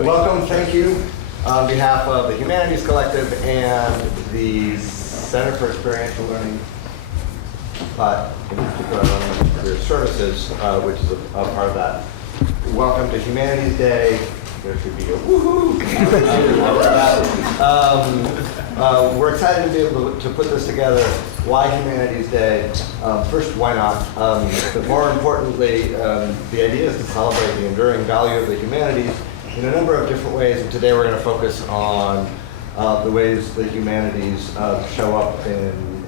Welcome, thank you, on behalf of the Humanities Collective and the Center for Experiential Learning, but in particular Learning and Career Services, which is a part of that. Welcome to Humanities Day. There should be a woohoo! We're excited to be able to put this together. Why Humanities Day? First, why not? But more importantly, the idea is to celebrate the enduring value of the humanities in a number of different ways, and today we're going to focus on the ways the humanities show up in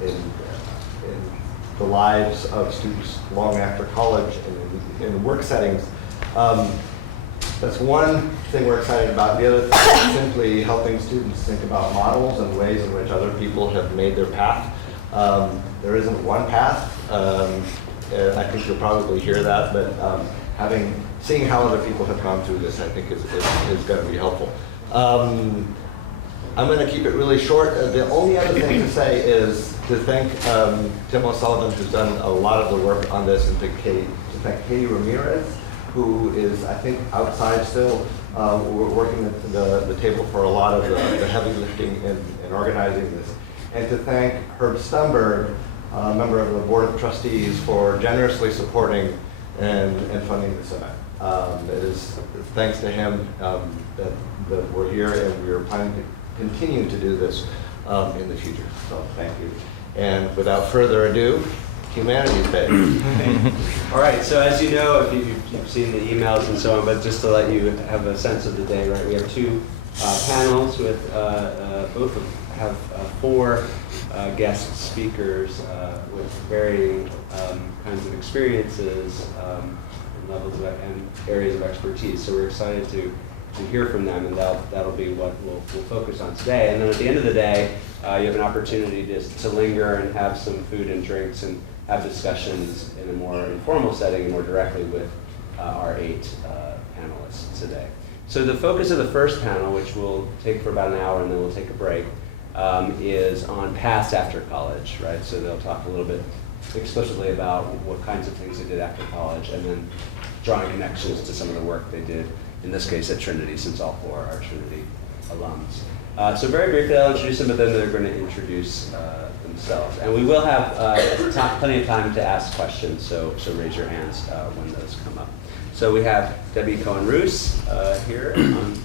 the lives of students long after college and in work settings. That's one thing we're excited about. The other thing is simply helping students think about models and ways in which other people have made their path. There isn't one path, and I think you'll probably hear that, but seeing how other people have gone through this, I think, is going to be helpful. I'm going to keep it really short. The only other thing to say is to thank Tim O'Sullivan, who's done a lot of the work on this, and to thank Katie Ramirez, who is, I think, outside still, working the table for a lot of the heavy lifting in organizing this. And to thank Herb Stumberg, a member of the Board of Trustees, for generously supporting and funding this event. It is thanks to him that we're here, and we're planning to continue to do this in the future. So thank you. And without further ado, Humanities Day. All right, so as you know, if you've seen the emails and so on, but just to let you have a sense of the day, right? We have two panels with both have four guest speakers with varying kinds of experiences and levels and areas of expertise. So we're excited to hear from them, and that'll be what we'll focus on today. And then at the end of the day, you have an opportunity to linger and have some food and drinks and have discussions in a more informal setting and more directly with our 8 panelists today. So the focus of the first panel, which will take for about an hour and then we'll take a break, is on paths after college, right? So they'll talk a little bit explicitly about what kinds of things they did after college, and then drawing connections to some of the work they did, in this case at Trinity, since all 4 are Trinity alums. So very briefly, I'll introduce them, but then they're going to introduce themselves. And we will have plenty of time to ask questions, so raise your hands when those come up. So we have Debbie Cohen-Roos here on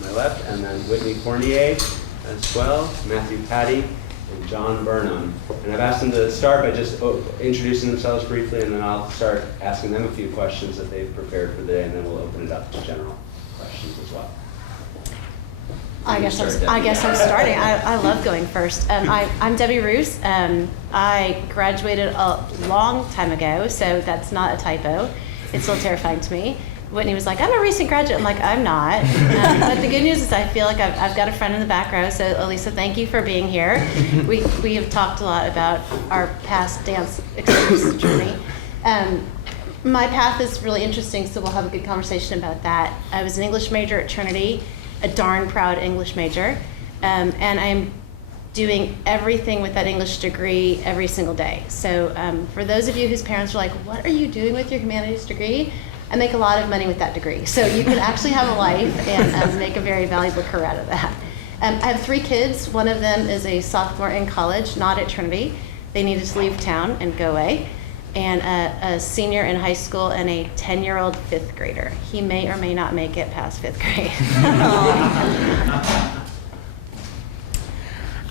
my left, and then Whitney Fournier as well, Matthew Patty, and John Burnham. And I've asked them to start by just introducing themselves briefly, and then I'll start asking them a few questions that they've prepared for the day, and then we'll open it up to general questions as well. I guess I'm starting. I love going first. I'm Debbie Roos. I graduated a long time ago, so that's not a typo. It's still terrifying to me. Whitney was like, I'm a recent graduate. I'm like, I'm not. But the good news is I feel like I've got a friend in the back row. So Elisa, thank you for being here. We have talked a lot about our past dance experience journey. My path is really interesting, so we'll have a good conversation about that. I was an English major at Trinity, a darn proud English major, and I'm doing everything with that English degree every single day. So for those of you whose parents are like, what are you doing with your humanities degree? I make a lot of money with that degree. So you can actually have a life and make a very valuable career out of that. I have 3 kids. One of them is a sophomore in college, not at Trinity. They needed to leave town and go away. And a senior in high school and a 10-year-old 5th grader. He may or may not make it past 5th grade.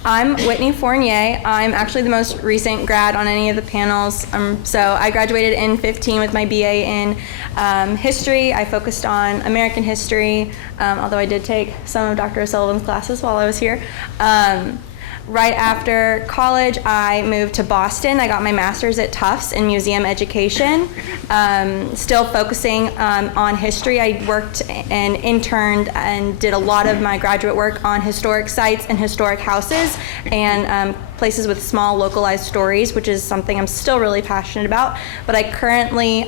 I'm Whitney Fournier. I'm actually the most recent grad on any of the panels. So I graduated in 2015 with my BA in history. I focused on American history, although I did take some of Dr. O'Sullivan's classes while I was here. Right after college, I moved to Boston. I got my master's at Tufts in museum education, still focusing on history. I worked and interned and did a lot of my graduate work on historic sites and historic houses and places with small localized stories, which is something I'm still really passionate about. But I currently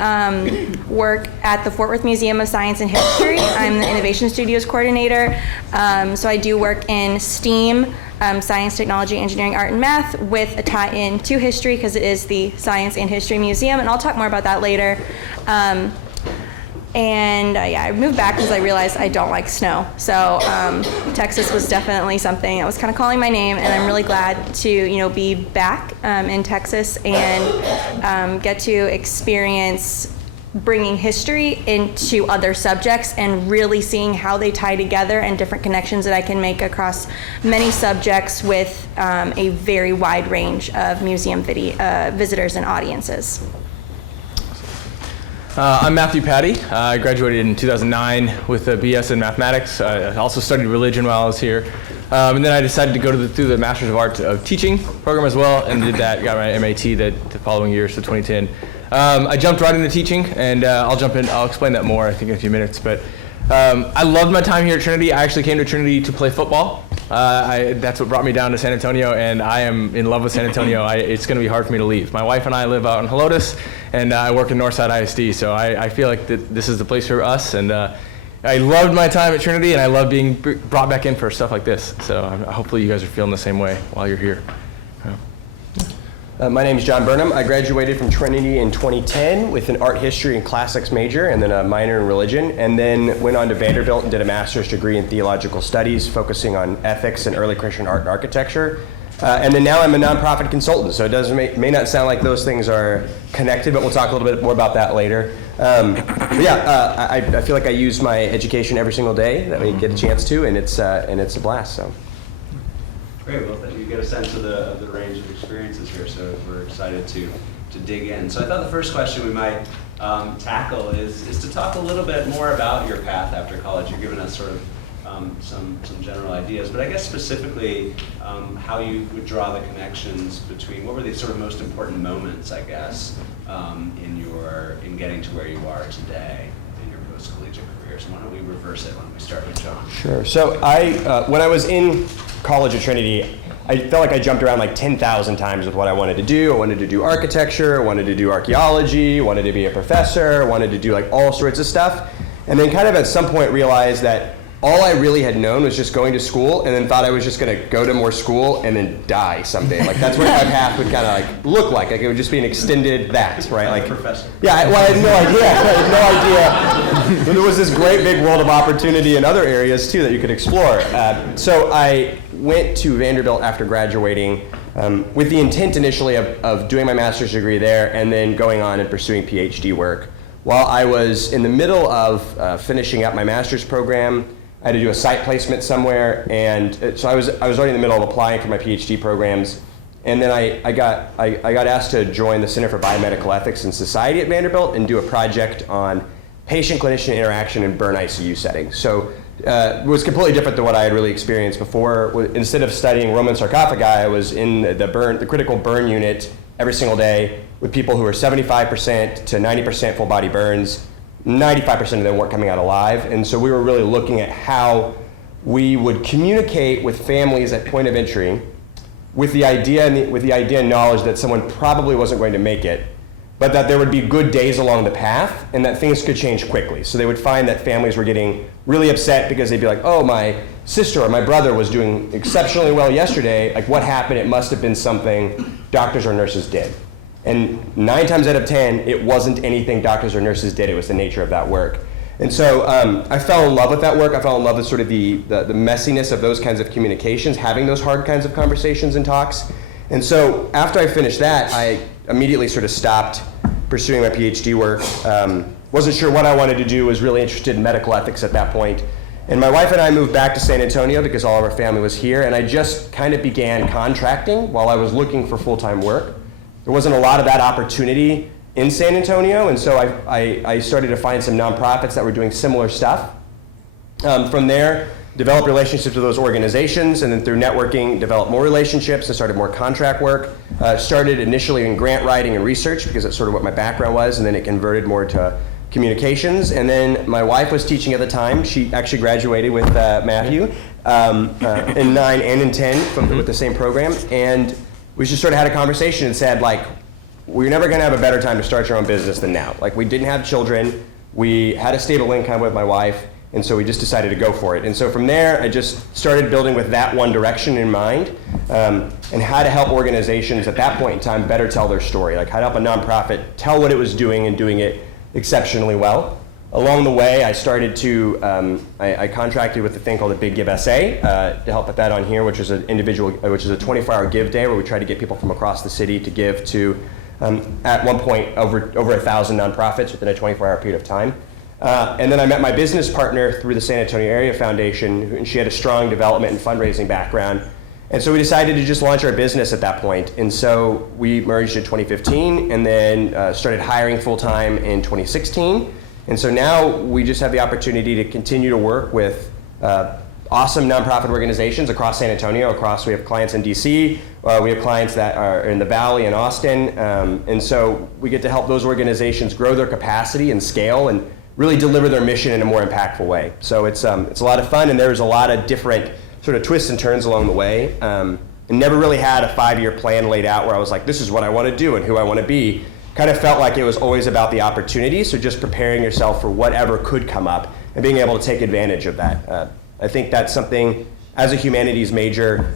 work at the Fort Worth Museum of Science and History. I'm the Innovation Studios coordinator. So I do work in STEAM, science, technology, engineering, art, and math, with a tie-in to history because it is the Science and History Museum, and I'll talk more about that later. And yeah, I moved back because I realized I don't like snow. So Texas was definitely something that was kind of calling my name, and I'm really glad to be back in Texas and get to experience bringing history into other subjects and really seeing how they tie together and different connections that I can make across many subjects with a very wide range of museum visitors and audiences. I'm Matthew Patty. I graduated in 2009 with a BS in mathematics. I also studied religion while I was here. And then I decided to go through the Master's of Arts of Teaching program as well, and did that, got my MAT the following year, so 2010. I jumped right into teaching, and I'll explain that more, I think, in a few minutes. But I loved my time here at Trinity. I actually came to Trinity to play football. That's what brought me down to San Antonio, and I am in love with San Antonio. It's going to be hard for me to leave. My wife and I live out in Helotes, and I work in Northside ISD, so I feel like this is the place for us. And I loved my time at Trinity, and I love being brought back in for stuff like this. So hopefully you guys are feeling the same way while you're here. My name is John Burnham. I graduated from Trinity in 2010 with an art history and classics major and then a minor in religion, and then went on to Vanderbilt and did a master's degree in theological studies focusing on ethics and early Christian art and architecture. And then now I'm a nonprofit consultant, so it may not sound like those things are connected, but we'll talk a little bit more about that later. I feel like I use my education every single day that we get a chance to, and it's a blast. So. Great. Well, you get a sense of the range of experiences here, so we're excited to dig in. So I thought the first question we might tackle is to talk a little bit more about your path after college. You've given us sort of some general ideas, but I guess specifically how you would draw the connections between what were the sort of most important moments, I guess, in getting to where you are today in your post-collegiate career. So why don't we reverse it? Why don't we start with John? Sure. So when I was in college at Trinity, I felt like I jumped around like 10,000 times with what I wanted to do. I wanted to do architecture, I wanted to do archaeology, wanted to be a professor, wanted to do like all sorts of stuff. And then kind of at some point realized that all I really had known was just going to school, and then thought I was just going to go to more school and then die someday. Like that's what my path would kind of like look like. Like it would just be an extended that, right? Like professor. Yeah, I had no idea. I had no idea. There was this great big world of opportunity in other areas too that you could explore. So I went to Vanderbilt after graduating with the intent initially of doing my master's degree there and then going on and pursuing PhD work. While I was in the middle of finishing up my master's program, I had to do a site placement somewhere, and so I was already in the middle of applying for my PhD programs, and then I got asked to join the Center for Biomedical Ethics and Society at Vanderbilt and do a project on patient-clinician interaction in burn ICU settings. So it was completely different than what I had really experienced before. Instead of studying Roman sarcophagi, I was in the critical burn unit every single day with people who were 75% to 90% full body burns. 95% of them weren't coming out alive, and so we were really looking at how we would communicate with families at point of entry with the idea and knowledge that someone probably wasn't going to make it, but that there would be good days along the path and that things could change quickly. So they would find that families were getting really upset because they'd be like, oh, my sister or my brother was doing exceptionally well yesterday. Like, what happened? It must have been something doctors or nurses did. And 9 times out of 10, it wasn't anything doctors or nurses did. It was the nature of that work. And so I fell in love with that work. I fell in love with sort of the messiness of those kinds of communications, having those hard kinds of conversations and talks. And so after I finished that, I immediately sort of stopped pursuing my PhD work. Wasn't sure what I wanted to do, was really interested in medical ethics at that point. And my wife and I moved back to San Antonio because all of our family was here, and I just kind of began contracting while I was looking for full-time work. There wasn't a lot of that opportunity in San Antonio, and so I started to find some nonprofits that were doing similar stuff. From there, developed relationships with those organizations, and then through networking, developed more relationships and started more contract work. Started initially in grant writing and research because that's sort of what my background was, and then it converted more to communications. And then my wife was teaching at the time. She actually graduated with Matthew in 9 and in 10 with the same program. And we just sort of had a conversation and said, like, we're never going to have a better time to start your own business than now. Like, we didn't have children. We had a stable income with my wife. And so we just decided to go for it. And so from there, I just started building with that one direction in mind, and how to help organizations at that point in time better tell their story. Like how to help a nonprofit tell what it was doing and doing it exceptionally well. Along the way, I started to, I contracted with a thing called the Big Give SA to help put that on here, which is a 24-hour give day where we try to get people from across the city to give to, at one point, over 1,000 nonprofits within a 24-hour period of time. And then I met my business partner through the San Antonio Area Foundation, and she had a strong development and fundraising background. And so we decided to just launch our business at that point. And so we merged in 2015 and then started hiring full-time in 2016. And so now we just have the opportunity to continue to work with awesome nonprofit organizations across San Antonio. We have clients in DC, we have clients that are in the Valley and Austin. And so we get to help those organizations grow their capacity and scale and really deliver their mission in a more impactful way. So it's a lot of fun, and there's a lot of different sort of twists and turns along the way. And never really had a 5-year plan laid out where I was like, this is what I want to do and who I want to be. Kind of felt like it was always about the opportunity, so just preparing yourself for whatever could come up and being able to take advantage of that. I think that's something, as a humanities major,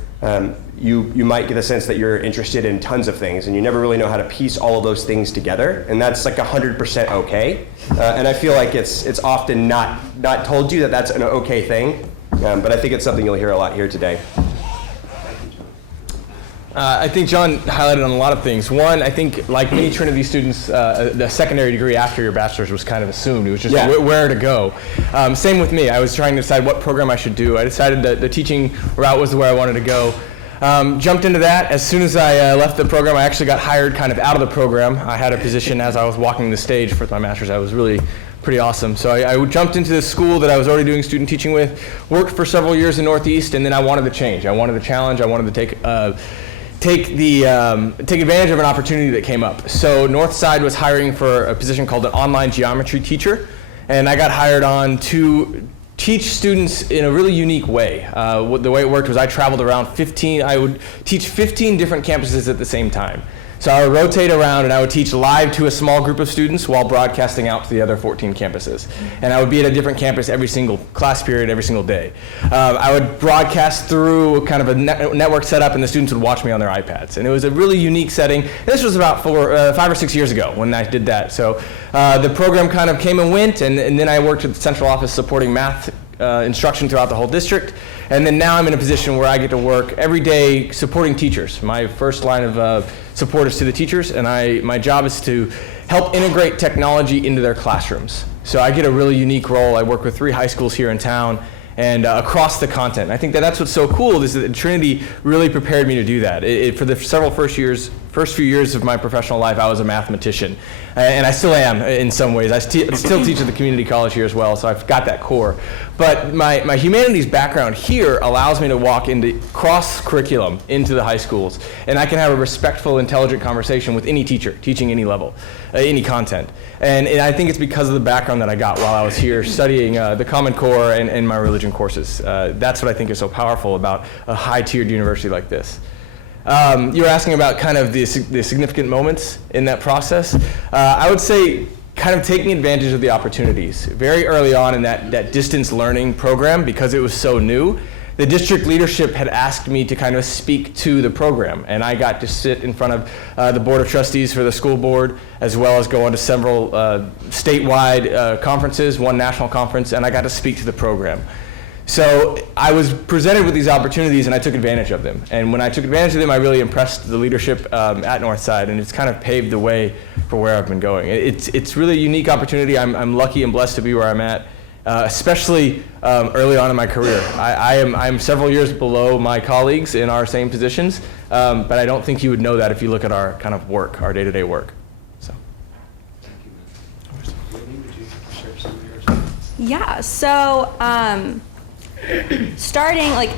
you might get the sense that you're interested in tons of things and you never really know how to piece all of those things together, and that's like 100% okay. And I feel like it's often not told you that that's an okay thing, but I think it's something you'll hear a lot here today. I think John highlighted on a lot of things. One, I think like many Trinity students, the secondary degree after your bachelor's was kind of assumed. It was just where to go. Same with me. I was trying to decide what program I should do. I decided that the teaching route was where I wanted to go. Jumped into that. As soon as I left the program, I actually got hired kind of out of the program. I had a position as I was walking the stage for my master's. I was really pretty awesome. So I jumped into this school that I was already doing student teaching with, worked for several years in Northeast, and then I wanted to change. I wanted a challenge. I wanted to take advantage of an opportunity that came up. So Northside was hiring for a position called an online geometry teacher, and I got hired on to teach students in a really unique way. The way it worked was I traveled around I would teach 15 different campuses at the same time. So I would rotate around and I would teach live to a small group of students while broadcasting out to the other 14 campuses. And I would be at a different campus every single class period, every single day. I would broadcast through kind of a network setup, and the students would watch me on their iPads. And it was a really unique setting. And this was about 5 or 6 years ago when I did that. So the program kind of came and went, and then I worked at the central office supporting math instruction throughout the whole district. And then now I'm in a position where I get to work every day supporting teachers. My first line of support is to the teachers, and my job is to help integrate technology into their classrooms. So I get a really unique role. I work with 3 high schools here in town and across the content. And I think that's what's so cool is that Trinity really prepared me to do that. For the first few years of my professional life, I was a mathematician. And I still am in some ways. I still teach at the community college here as well, so I've got that core. But my humanities background here allows me to walk into cross-curriculum into the high schools, and I can have a respectful, intelligent conversation with any teacher, teaching any level, any content. And I think it's because of the background that I got while I was here studying the Common Core and my religion courses. That's what I think is so powerful about a high-tiered university like this. You were asking about kind of the significant moments in that process. I would say kind of taking advantage of the opportunities. Very early on in that distance learning program, because it was so new, the district leadership had asked me to kind of speak to the program, and I got to sit in front of the board of trustees for the school board, as well as go on to several statewide conferences, one national conference, and I got to speak to the program. So I was presented with these opportunities, and I took advantage of them. And when I took advantage of them, I really impressed the leadership at Northside, and it's kind of paved the way for where I've been going. It's really a unique opportunity. I'm lucky and blessed to be where I'm at, especially early on in my career. I'm several years below my colleagues in our same positions, but I don't think you would know that if you look at our kind of work, our day-to-day work. So. Yeah, so starting, like,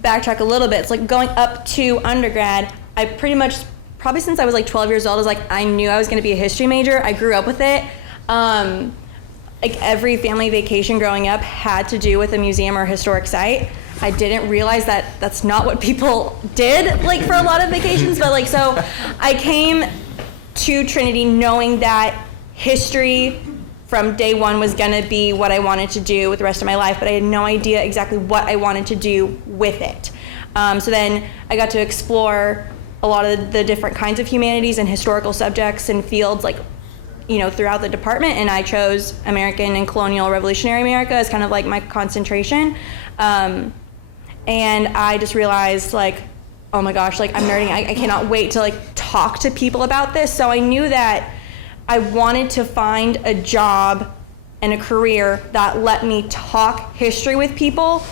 backtrack a little bit, it's like going up to undergrad, I pretty much, probably since I was like 12 years old, I was like, I knew I was gonna be a history major. I grew up with it. Like every family vacation growing up had to do with a museum or historic site. I didn't realize that that's not what people did, like, for a lot of vacations, but like, so I came to Trinity knowing that history from day one was gonna be what I wanted to do with the rest of my life, but I had no idea exactly what I wanted to do with it. So then I got to explore a lot of the different kinds of humanities and historical subjects and fields, like throughout the department, and I chose American and colonial revolutionary America as kind of like my concentration. And I just realized, like, oh my gosh, like I'm nerding. I cannot wait to like talk to people about this. So I knew that I wanted to find a job and a career that let me talk history with people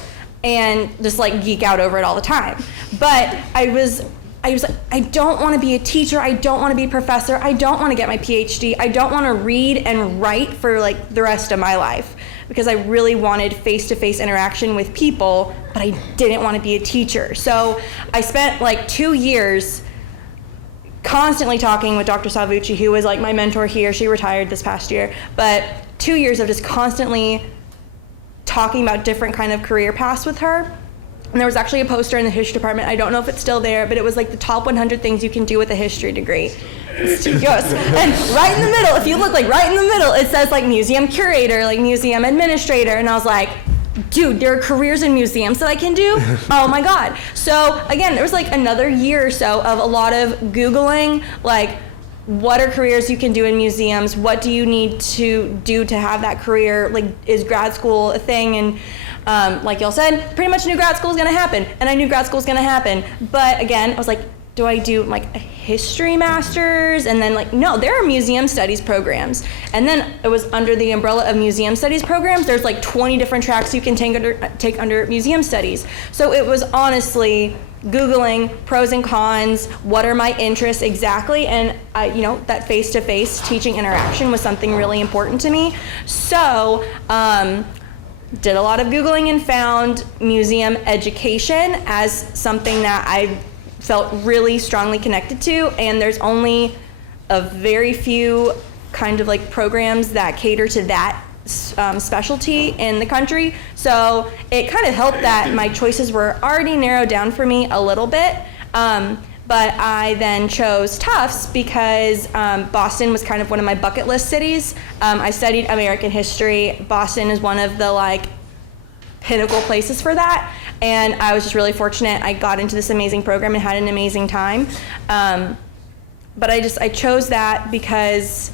and just like geek out over it all the time. But I was like, I don't want to be a teacher. I don't want to be a professor. I don't want to get my PhD. I don't want to read and write for like the rest of my life, because I really wanted face-to-face interaction with people, but I didn't want to be a teacher. So I spent like 2 years constantly talking with Dr. Salvucci, who was like my mentor here. She retired this past year, but 2 years of just constantly talking about different kind of career paths with her. And there was actually a poster in the history department. I don't know if it's still there, but it was like the top 100 things you can do with a history degree. Yes. And right in the middle, if you look like right in the middle, it says like museum curator, like museum administrator. And I was like, dude, there are careers in museums that I can do? Oh my God. So again, there was like another year or so of a lot of Googling, like, what are careers you can do in museums? What do you need to do to have that career? Like, is grad school a thing? And like y'all said, pretty much knew grad school was gonna happen. And I knew grad school was gonna happen. But again, I was like, do I do like a history master's? And then like, no, there are museum studies programs. And then it was under the umbrella of museum studies programs. There's like 20 different tracks you can take under museum studies. So it was honestly Googling pros and cons, what are my interests exactly, and that face-to-face teaching interaction was something really important to me. So did a lot of Googling and found museum education as something that I felt really strongly connected to, and there's only a very few kind of like programs that cater to that specialty in the country. So it kind of helped that my choices were already narrowed down for me a little bit. But I then chose Tufts because Boston was kind of one of my bucket list cities. I studied American history. Boston is one of the like pinnacle places for that. And I was just really fortunate. I got into this amazing program and had an amazing time. But I chose that because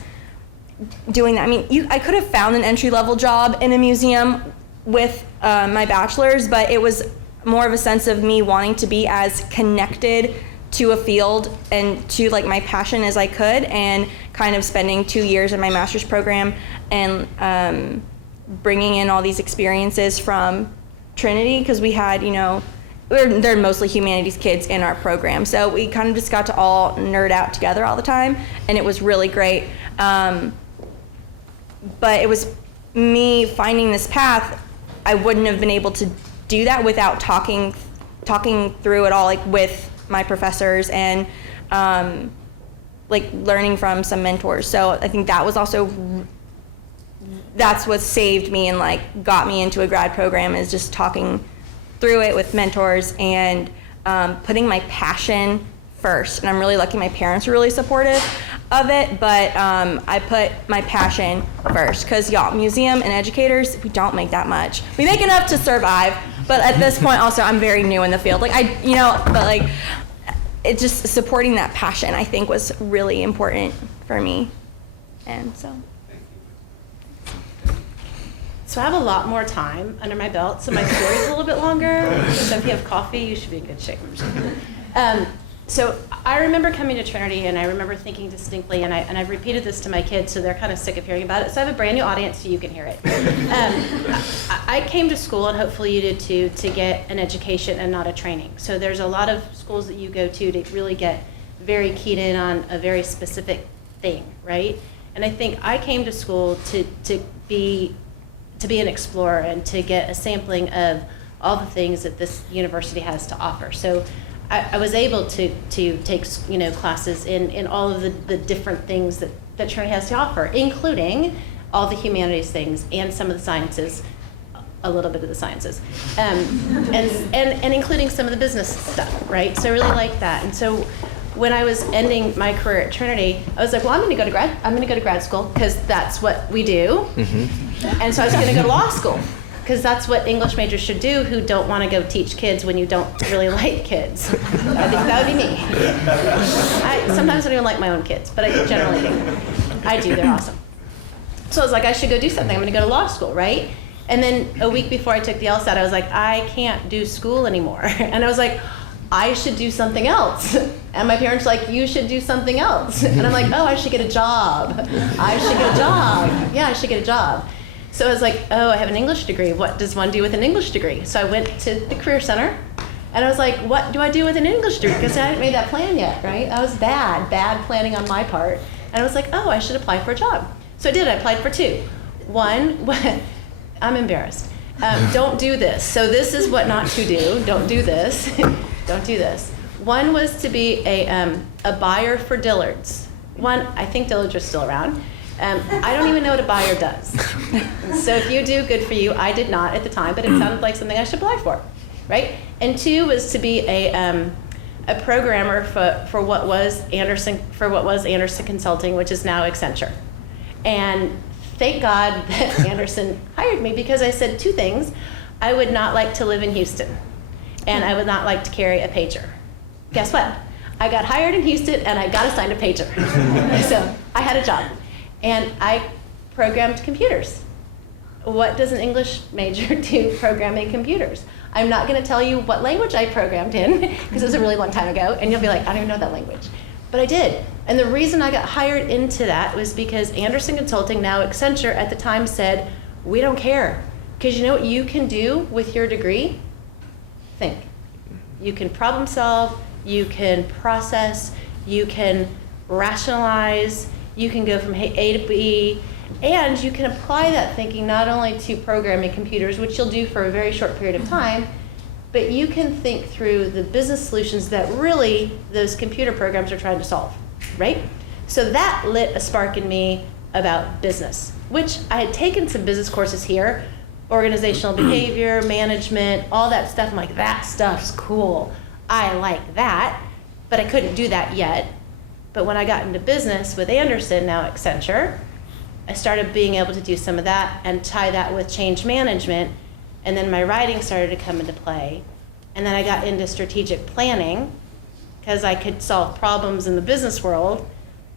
doing that, I could have found an entry-level job in a museum with my bachelor's, but it was more of a sense of me wanting to be as connected to a field and to like my passion as I could, and kind of spending 2 years in my master's program and bringing in all these experiences from Trinity, because we had, they're mostly humanities kids in our program, so we kind of just got to all nerd out together all the time, and it was really great. But it was me finding this path. I wouldn't have been able to do that without talking through it all, like with my professors and like learning from some mentors. So I think that was that's what saved me and like got me into a grad program, is just talking through it with mentors and putting my passion first. And I'm really lucky my parents were really supportive of it, but I put my passion first, because y'all, museum and educators, we don't make that much. We make enough to survive, but at this point also I'm very new in the field. Like but like it's just supporting that passion, I think, was really important for me. And so. So I have a lot more time under my belt, so my story's a little bit longer. So if you have coffee, you should be in good shape. So I remember coming to Trinity, and I remember thinking distinctly, and I've repeated this to my kids, so they're kind of sick of hearing about it. So I have a brand new audience, so you can hear it. I came to school, and hopefully you did too, to get an education and not a training. So there's a lot of schools that you go to really get very keyed in on a very specific thing, right? And I think I came to school to be an explorer and to get a sampling of all the things that this university has to offer. So I was able to take classes in all of the different things that Trinity has to offer, including all the humanities things and some of the sciences, a little bit of the sciences, and including some of the business stuff, right? So I really like that. And so when I was ending my career at Trinity, I was like, well, I'm going to go to grad school, because that's what we do. Mm-hmm. And so I was going to go to law school, because that's what English majors should do who don't want to go teach kids when you don't really like kids. I think that would be me. Sometimes I don't even like my own kids, but I generally do. I do, they're awesome. So I was like, I should go do something. I'm gonna go to law school, right? And then a week before I took the LSAT, I was like, I can't do school anymore. And I was like, I should do something else. And my parents were like, you should do something else. And I'm like, oh, I should get a job. I should get a job. Yeah, I should get a job. So I was like, oh, I have an English degree. What does one do with an English degree? So I went to the Career Center, and I was like, what do I do with an English degree? Because I hadn't made that plan yet, right? That was bad planning on my part. And I was like, oh, I should apply for a job. So I did, I applied for 2. One, I'm embarrassed. Don't do this. So this is what not to do. Don't do this. Don't do this. One was to be a buyer for Dillard's. One, I think Dillard's are still around. I don't even know what a buyer does. So if you do, good for you. I did not at the time, but it sounded like something I should apply for, right? And 2 was to be a programmer for what was Anderson Consulting, which is now Accenture. And thank God that Anderson hired me, because I said 2 things. I would not like to live in Houston, and I would not like to carry a pager. Guess what? I got hired in Houston, and I got assigned a pager. So I had a job, and I programmed computers. What does an English major do programming computers? I'm not going to tell you what language I programmed in, because it was a really long time ago, and you'll be like, I don't even know that language. But I did. And the reason I got hired into that was because Anderson Consulting, now Accenture, at the time said, we don't care. Because you know what you can do with your degree? Think. You can problem solve, you can process, you can rationalize, you can go from A to B, and you can apply that thinking not only to programming computers, which you'll do for a very short period of time, but you can think through the business solutions that really those computer programs are trying to solve, right? So that lit a spark in me about business, which I had taken some business courses here, organizational behavior, management, all that stuff. I'm like, that stuff's cool. I like that, but I couldn't do that yet. But when I got into business with Anderson, now Accenture, I started being able to do some of that and tie that with change management. And then my writing started to come into play. And then I got into strategic planning because I could solve problems in the business world,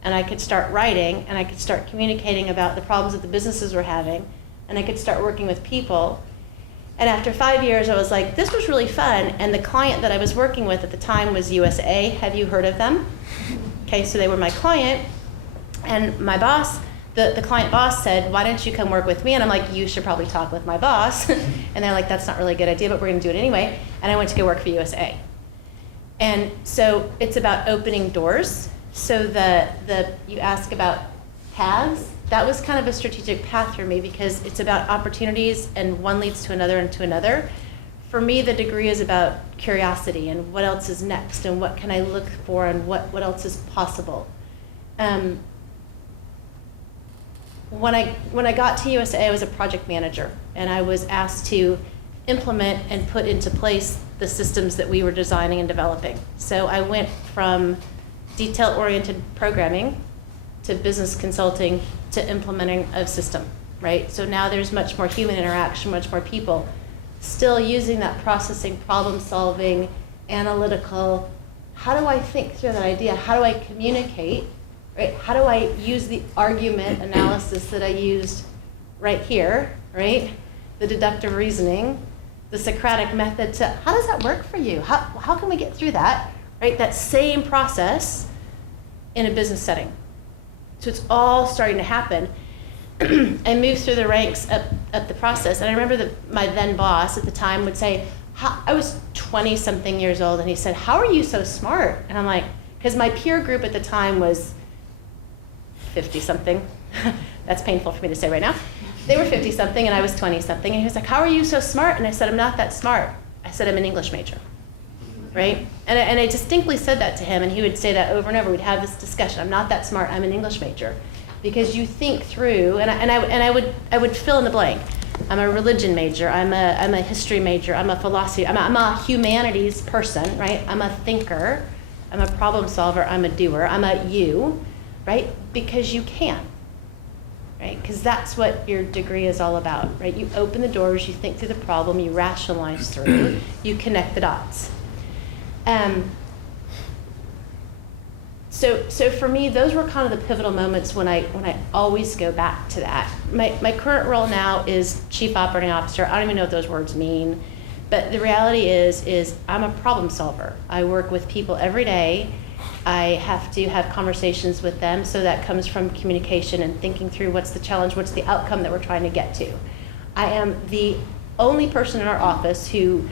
and I could start writing, and I could start communicating about the problems that the businesses were having, and I could start working with people. And after 5 years, I was like, this was really fun. And the client that I was working with at the time was USA. Have you heard of them? Okay, so they were my client. And my boss, the client boss said, why don't you come work with me? And I'm like, you should probably talk with my boss. And they're like, that's not really a good idea, but we're gonna do it anyway. And I went to go work for USA. And so it's about opening doors. So you ask about paths. That was kind of a strategic path for me because it's about opportunities, and one leads to another and to another. For me, the degree is about curiosity and what else is next and what can I look for and what else is possible. When I got to USA, I was a project manager, and I was asked to implement and put into place the systems that we were designing and developing. So I went from detail-oriented programming to business consulting to implementing a system, right? So now there's much more human interaction, much more people, still using that processing, problem-solving, analytical, how do I think through that idea? How do I communicate, right? How do I use the argument analysis that I used right here, right? The deductive reasoning, the Socratic method to, how does that work for you? How can we get through that, right? That same process in a business setting. So it's all starting to happen and move through the ranks up the process. And I remember that my then boss at the time would say, I was 20-something years old, and he said, how are you so smart? And I'm like, because my peer group at the time was 50-something. That's painful for me to say right now. They were 50-something, and I was 20-something. And he was like, how are you so smart? And I said, I'm not that smart. I said, I'm an English major, right? And I distinctly said that to him, and he would say that over and over. We'd have this discussion. I'm not that smart. I'm an English major. Because you think through, and I would fill in the blank. I'm a religion major. I'm a history major. I'm a philosophy. I'm a humanities person, right? I'm a thinker. I'm a problem solver. I'm a doer. I'm a you, right? Because you can, right? Because that's what your degree is all about, right? You open the doors. You think through the problem. You rationalize through. You connect the dots. So for me, those were kind of the pivotal moments when I always go back to that. My current role now is Chief Operating Officer. I don't even know what those words mean, but the reality is I'm a problem solver. I work with people every day. I have to have conversations with them, so that comes from communication and thinking through what's the challenge, what's the outcome that we're trying to get to. I am the only person in our office who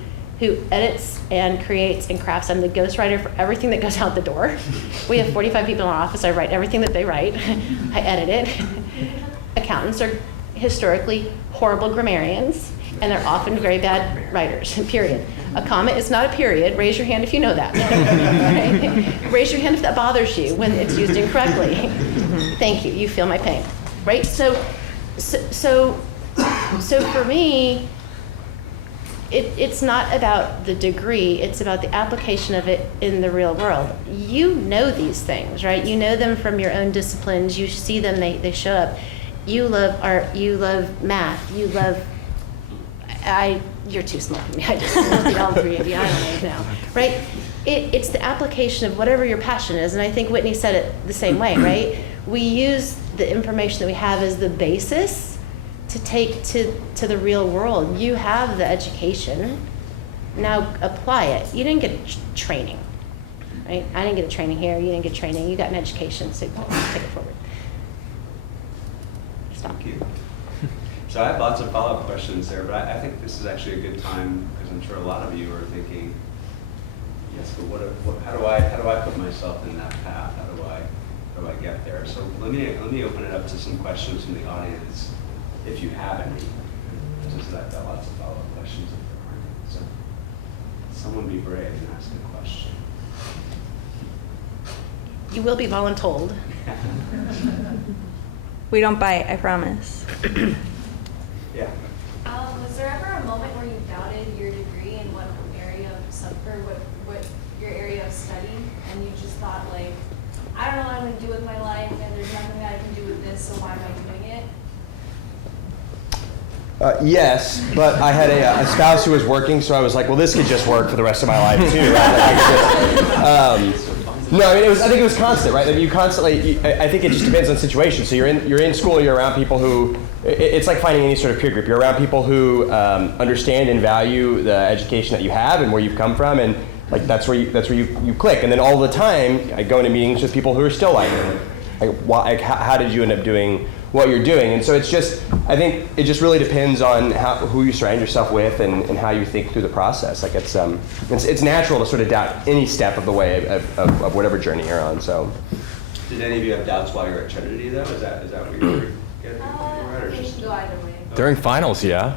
edits and creates and crafts. I'm the ghostwriter for everything that goes out the door. We have 45 people in our office. I write everything that they write. I edit it. Accountants are historically horrible grammarians, and they're often very bad writers, period. A comma is not a period. Raise your hand if you know that. Right? Raise your hand if that bothers you when it's used incorrectly. Thank you. You feel my pain. Right? So for me, it's not about the degree, it's about the application of it in the real world. You know these things, right? You know them from your own disciplines. You see them, they show up. You love art, you love math, you love, you're too small for me. I just love the all three of you, I don't know now, right? It's the application of whatever your passion is, and I think Whitney said it the same way, right? We use the information that we have as the basis to take to the real world. You have the education, now apply it. You didn't get training, right? I didn't get a training here, you didn't get training, you got an education, so take it forward. Stop. Thank you. So I have lots of follow-up questions there, but I think this is actually a good time, because I'm sure a lot of you are thinking, yes, but how do I put myself in that path? How do I get there? So let me open it up to some questions from the audience, if you have any. Just I've got lots of follow-up questions if there aren't. So someone be brave and ask a question. You will be voluntold. We don't bite, I promise. Yeah. Was there ever a moment where you doubted your degree and what area of what your area of study, and you just thought, like, I don't know what I'm going to do with my life, and there's nothing that I can do with this, so why am I doing it? Yes, but I had a spouse who was working, so I was like, well, this could just work for the rest of my life too. Right? No, I mean, I think it was constant, right? Like you constantly. I think it just depends on the situation. So you're in school, you're around people who. It's like finding any sort of peer group. You're around people who understand and value the education that you have and where you've come from, and like that's where you click. And then all the time, I go into meetings with people who are still like how did you end up doing what you're doing? And so it's just, I think it just really depends on who you surround yourself with and how you think through the process. Like it's natural to sort of doubt any step of the way of whatever journey you're on. So, Did any of you have doubts while you're at Trinity though? Is that what you were getting? It can go either way. During finals, yeah.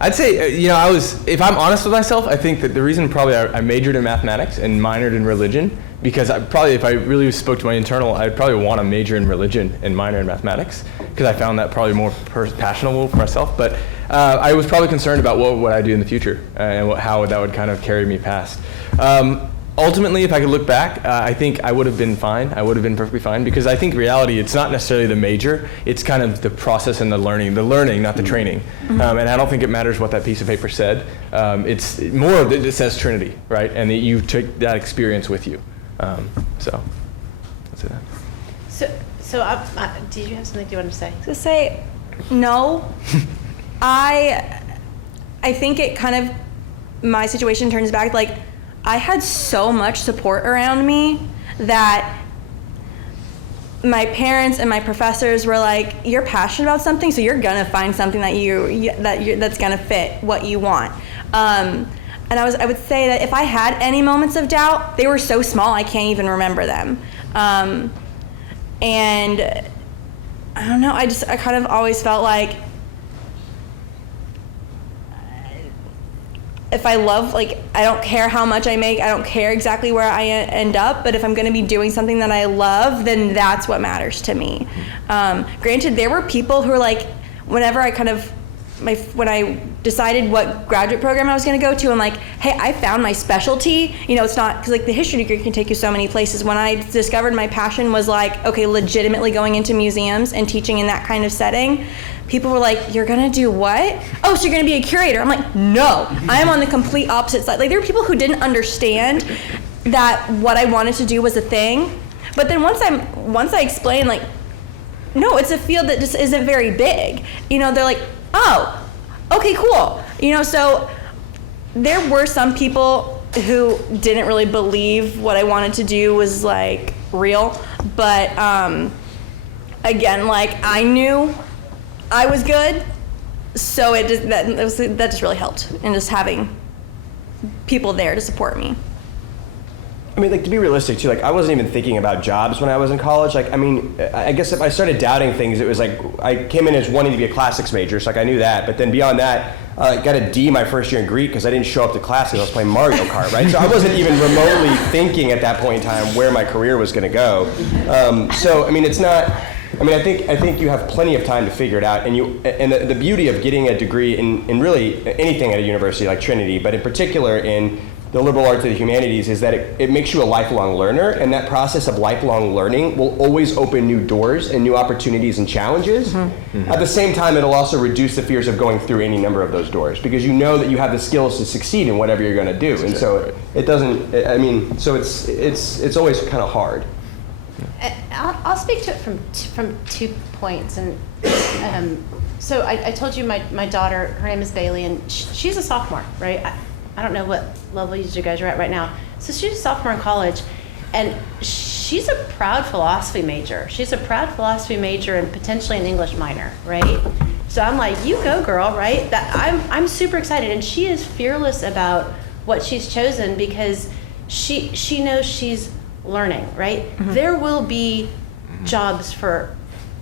I'd say, if I'm honest with myself, I think that the reason probably I majored in mathematics and minored in religion, because if I really spoke to my internal, I'd probably want to major in religion and minor in mathematics, because I found that probably more passionable for myself. But I was probably concerned about what would I do in the future and how that would kind of carry me past. Ultimately, if I could look back, I think I would have been fine. I would have been perfectly fine, because I think reality, it's not necessarily the major, it's kind of the process and the learning, not the training. And I don't think it matters what that piece of paper said. It's more of it says Trinity, right? And that you took that experience with you. So that's it. So did you have something you wanted to say? To say no, I think it kind of, my situation turns back, like, I had so much support around me that my parents and my professors were like, you're passionate about something, so you're gonna find something that's gonna fit what you want. And I would say that if I had any moments of doubt, they were so small I can't even remember them. And I don't know, I kind of always felt like if I love, like, I don't care how much I make, I don't care exactly where I end up, but if I'm gonna be doing something that I love, then that's what matters to me. Granted, there were people who were like, whenever I kind of, when I decided what graduate program I was gonna go to, I'm like, hey, I found my specialty. It's not, because like the history degree can take you so many places. When I discovered my passion was like, okay, legitimately going into museums and teaching in that kind of setting, people were like, you're gonna do what? Oh, so you're gonna be a curator. I'm like, no, I am on the complete opposite side. Like, there were people who didn't understand that what I wanted to do was a thing. But then once I explained, like, no, it's a field that just isn't very big. You know, they're like, oh, okay, cool. You know, so there were some people who didn't really believe what I wanted to do was like real. But again, like, I knew I was good, so that just really helped, and just having people there to support me. I mean, like, to be realistic too, like, I wasn't even thinking about jobs when I was in college. Like, I mean, I guess if I started doubting things, it was like, I came in as wanting to be a classics major, so like I knew that. But then beyond that, I got a D my first year in Greek because I didn't show up to class because I was playing Mario Kart, right? So I wasn't even remotely thinking at that point in time where my career was gonna go. So, I mean, it's not, I mean, I think you have plenty of time to figure it out, and the beauty of getting a degree in really anything at a university like Trinity, but in particular in the liberal arts and the humanities, is that it makes you a lifelong learner, and that process of lifelong learning will always open new doors and new opportunities and challenges. Mm-hmm. At the same time, it'll also reduce the fears of going through any number of those doors, because you know that you have the skills to succeed in whatever you're going to do. And so it doesn't, I mean, so it's always kind of hard. I'll speak to it from 2 points. And so I told you my daughter, her name is Bailey, and she's a sophomore, right? I don't know what level you guys are at right now. So she's a sophomore in college, and she's a proud philosophy major. She's a proud philosophy major and potentially an English minor, right? So I'm like, you go, girl, right? I'm super excited, and she is fearless about what she's chosen because she knows she's learning, right? Mm-hmm. There will be jobs for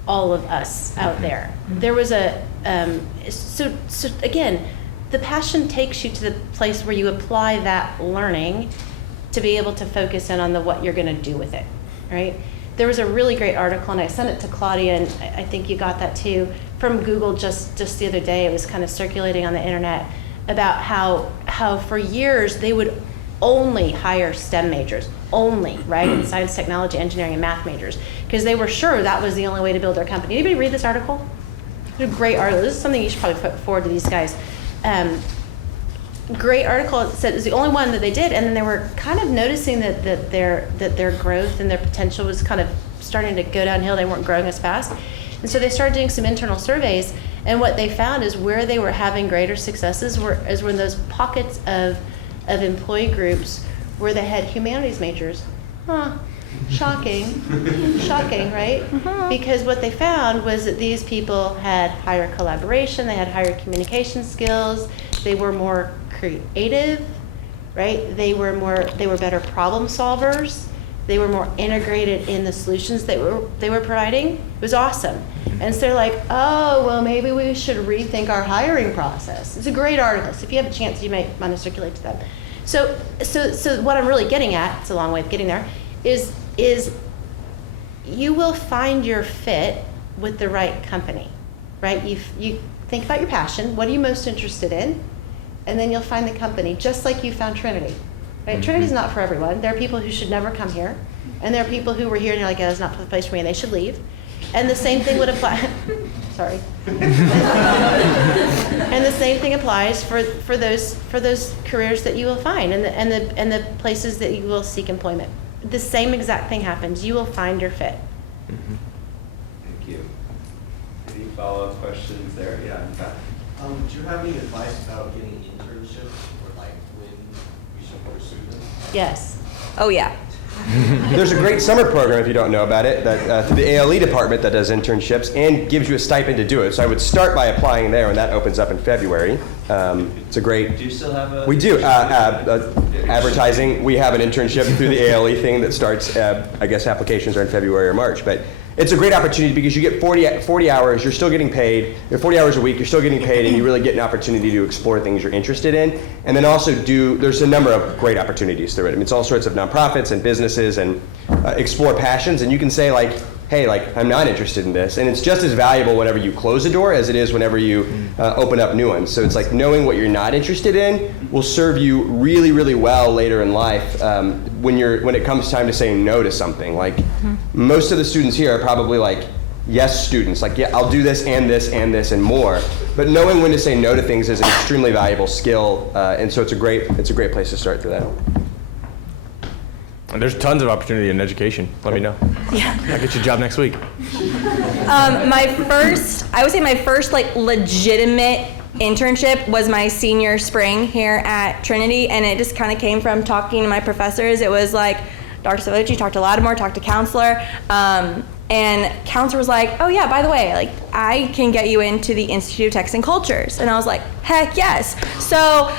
all of us out there. There was so again, the passion takes you to the place where you apply that learning to be able to focus in on what you're going to do with it, right? There was a really great article, and I sent it to Claudia, and I think you got that too, from Google just the other day. It was kind of circulating on the internet about how for years they would only hire STEM majors, only, right? In science, technology, engineering, and math majors, because they were sure that was the only way to build their company. Anybody read this article? It's a great article. This is something you should probably put forward to these guys. Great article. It said it was the only one that they did, and then they were kind of noticing that their growth and their potential was kind of starting to go downhill. They weren't growing as fast, and so they started doing some internal surveys. And what they found is where they were having greater successes were in those pockets of employee groups where they had humanities majors. Shocking, right? Mm-hmm. Because what they found was that these people had higher collaboration, they had higher communication skills, they were more creative, right? They were better problem solvers, they were more integrated in the solutions they were providing. It was awesome. And so they're like, oh, well, maybe we should rethink our hiring process. It's a great article, so if you have a chance, you might want to circulate to them. So what I'm really getting at, it's a long way of getting there, is you will find your fit with the right company, right? You think about your passion, what are you most interested in? And then you'll find the company, just like you found Trinity, right? Mm-hmm. Trinity's not for everyone. There are people who should never come here, and there are people who were here and they're like, oh, it's not the place for me, and they should leave. And the same thing would apply, sorry. And the same thing applies for those careers that you will find and the places that you will seek employment. The same exact thing happens. You will find your fit. Mm-hmm. Thank you. Any follow-up questions there? Yeah, in fact. Do you have any advice about getting internships or like when we should pursue them? Yes. Oh yeah. There's a great summer program, if you don't know about it, that through the ALE department that does internships and gives you a stipend to do it. So I would start by applying there, and that opens up in February. It's a great. Do you still have a? We do. Advertising. We have an internship through the ALE thing that starts. I guess applications are in February or March, but it's a great opportunity because you get 40 hours. You're still getting paid. 40 hours a week. You're still getting paid, and you really get an opportunity to explore things you're interested in. And then also there's a number of great opportunities through it. I mean, it's all sorts of nonprofits and businesses and explore passions. And you can say like, hey, like I'm not interested in this. And it's just as valuable whenever you close a door as it is whenever you open up new ones. So it's like knowing what you're not interested in will serve you really, really well later in life when it comes time to saying no to something. Like most of the students here are probably like yes students, like yeah, I'll do this and this and this and more. But knowing when to say no to things is an extremely valuable skill, and so it's a great place to start through that. There's tons of opportunity in education. Let me know. Yeah. I'll get you a job next week. I would say my first like legitimate internship was my senior spring here at Trinity, and it just kind of came from talking to my professors. It was like, Dr. Savocci, talk to Lattimore, talk to counselor, and counselor was like, oh yeah, by the way, like I can get you into the Institute of Texts and Cultures, and I was like, heck yes. So,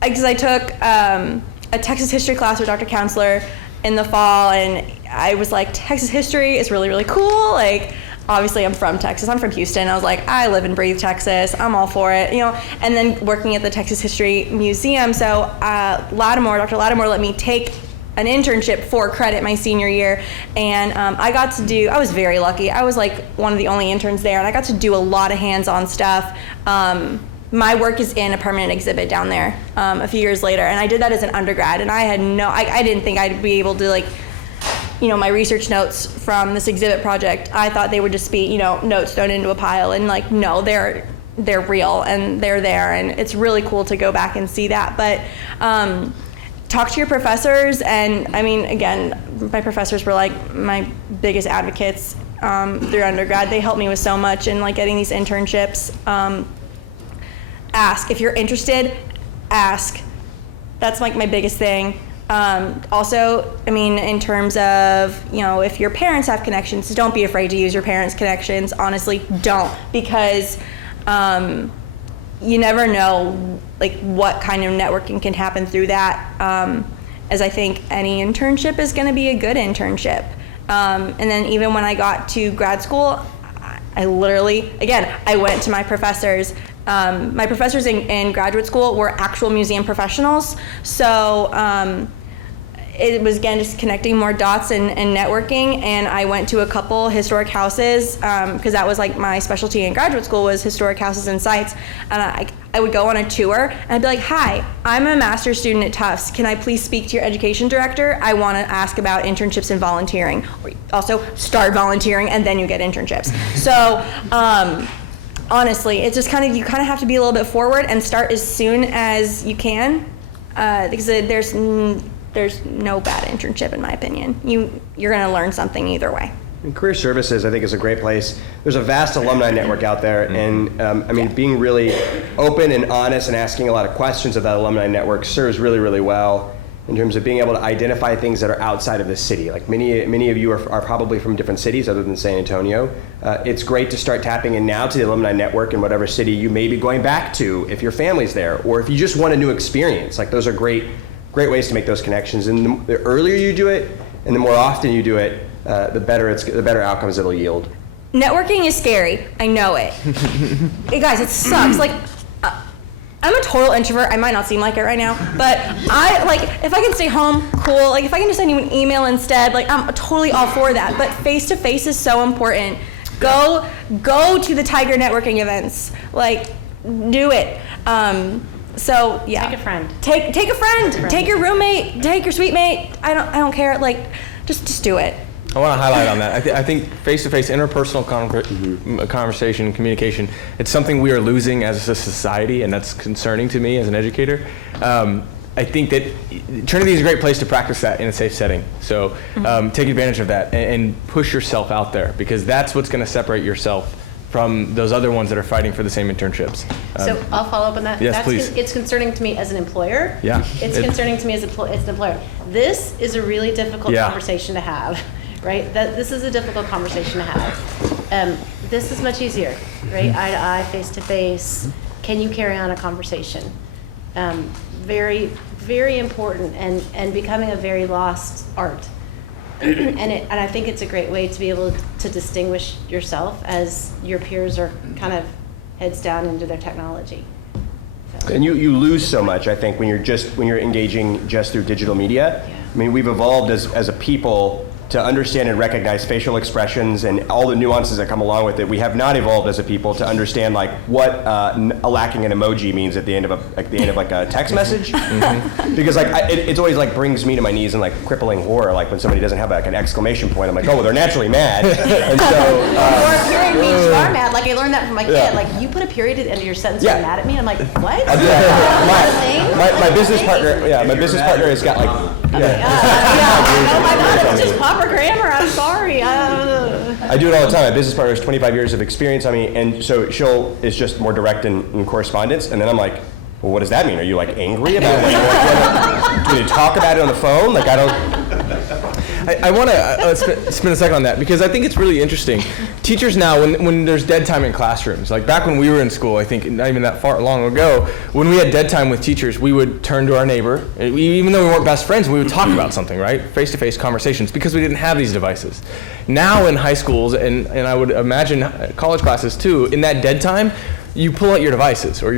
because I took a Texas history class with Dr. Counselor in the fall, and I was like, Texas history is really, really cool. Like, obviously I'm from Texas, I'm from Houston. I was like, I live and breathe Texas, I'm all for it, you know. And then working at the Texas History Museum, so Dr. Lattimore let me take an internship for credit my senior year, and I was very lucky. I was like one of the only interns there, and I got to do a lot of hands-on stuff. My work is in a permanent exhibit down there a few years later, and I did that as an undergrad, and I didn't think I'd be able to, like, you know, my research notes from this exhibit project, I thought they would just be, you know, notes thrown into a pile, and like, no, they're real and they're there, and it's really cool to go back and see that. But talk to your professors, and I mean, again, my professors were like my biggest advocates through undergrad. They helped me with so much in like getting these internships. Ask if you're interested. Ask. That's like my biggest thing. Also, I mean, in terms of, you know, if your parents have connections, don't be afraid to use your parents' connections. Honestly, don't, because you never know like what kind of networking can happen through that. As I think any internship is going to be a good internship. And then even when I got to grad school, I literally, again, I went to my professors. My professors in graduate school were actual museum professionals, so it was, again, just connecting more dots and networking, and I went to a couple historic houses, because that was like my specialty in graduate school, was historic houses and sites, and I would go on a tour, and I'd be like, hi, I'm a master's student at Tufts. Can I please speak to your education director? I want to ask about internships and volunteering. Also, start volunteering, and then you get internships. So, honestly, it's just you kind of have to be a little bit forward and start as soon as you can, because there's no bad internship in my opinion. You're going to learn something either way. And career services, I think, is a great place. There's a vast alumni network out there, and I mean, being really open and honest and asking a lot of questions of that alumni network serves really, really well in terms of being able to identify things that are outside of the city. Like many of you are probably from different cities other than San Antonio. It's great to start tapping in now to the alumni network in whatever city you may be going back to if your family's there, or if you just want a new experience. Like, those are great ways to make those connections. And the earlier you do it, and the more often you do it, the better outcomes it'll yield. Networking is scary. I know it. Hey guys, it sucks. Like, I'm a total introvert. I might not seem like it right now, but if I can stay home, cool. Like, if I can just send you an email instead, like, I'm totally all for that. But face to face is so important. Go to the Tiger networking events. Like, do it. So yeah. Take a friend. Take a friend. Take your roommate. Take your suite mate. I don't care. Like, just do it. I want to highlight on that. I think face-to-face interpersonal conversation, communication, it's something we are losing as a society, and that's concerning to me as an educator. I think that Trinity is a great place to practice that in a safe setting. So take advantage of that and push yourself out there, because that's what's going to separate yourself from those other ones that are fighting for the same internships. So I'll follow up on that. Yes, please. It's concerning to me as an employer. Yeah. It's concerning to me as an employer. This is a really difficult conversation to have, right? This is a difficult conversation to have. This is much easier, right? Eye to eye, face to face. Can you carry on a conversation? Very, very important, and becoming a very lost art. And I think it's a great way to be able to distinguish yourself as your peers are kind of heads down into their technology. So. And you lose so much, I think, when you're engaging just through digital media. Yeah. I mean, we've evolved as a people to understand and recognize facial expressions and all the nuances that come along with it. We have not evolved as a people to understand like what lacking an emoji means at the end of a text message. Because like it's always like brings me to my knees in like crippling horror. Like when somebody doesn't have like an exclamation point, I'm like, oh, well, they're naturally mad. And so or if you're engaged, you are mad. like I learned that from my kid. Yeah. Like, you put a period at the end of your sentence, Yeah. you're mad at me. And I'm like, what? I'll do that. My business partner, yeah, my business partner has got like, Oh my God, it's just proper grammar. I'm sorry. I do it all the time. My business partner has 25 years of experience on me, and so is just more direct in correspondence, and then I'm like, well, what does that mean? Are you like angry about it? Do we need to talk about it on the phone? Like, I don't. I want to spend a second on that because I think it's really interesting. Teachers now, when there's dead time in classrooms, like back when we were in school, I think not even that far long ago, when we had dead time with teachers, we would turn to our neighbor, even though we weren't best friends, we would talk about something, right? Face-to-face conversations, because we didn't have these devices. Now in high schools, and I would imagine college classes too, in that dead time, you pull out your devices, or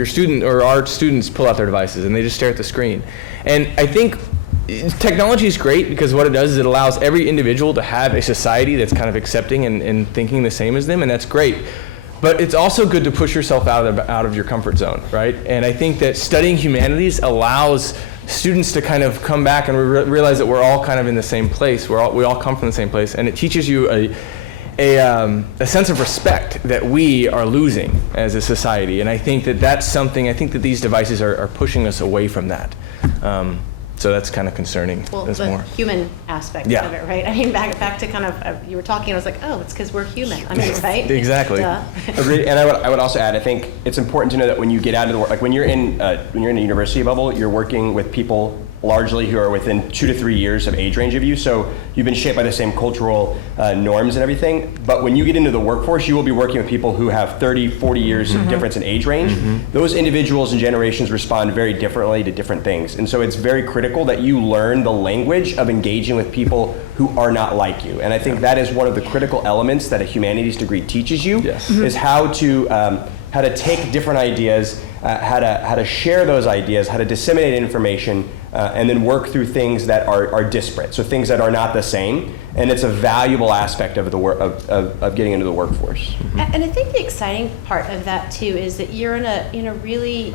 our students pull out their devices, and they just stare at the screen. And I think technology is great because what it does is it allows every individual to have a society that's kind of accepting and thinking the same as them, and that's great. But it's also good to push yourself out of your comfort zone, right? And I think that studying humanities allows students to kind of come back and realize that we're all kind of in the same place. We all come from the same place, and it teaches you a sense of respect that we are losing as a society. And I think that that's something, I think that these devices are pushing us away from that. So that's kind of concerning. Well, That's the more. human aspect Yeah. of it, right? I mean, back to kind of, you were talking, I was like, oh, it's because we're human. I mean, right? Exactly. Duh. Agreed. And I would also add, I think it's important to know that when you get out of the work, like when you're in a university bubble, you're working with people largely who are within 2 to 3 years of age range of you. So you've been shaped by the same cultural norms and everything. But when you get into the workforce, you will be working with people who have 30, 40 years of difference in age range. Those individuals and generations respond very differently to different things. And so it's very critical that you learn the language of engaging with people who are not like you. And I think that is one of the critical elements that a humanities degree teaches you, Yes. is how to take different ideas, how to share those ideas, how to disseminate information, and then work through things that are disparate, so things that are not the same. And it's a valuable aspect of the of getting into the workforce. And I think the exciting part of that too is that you're in a really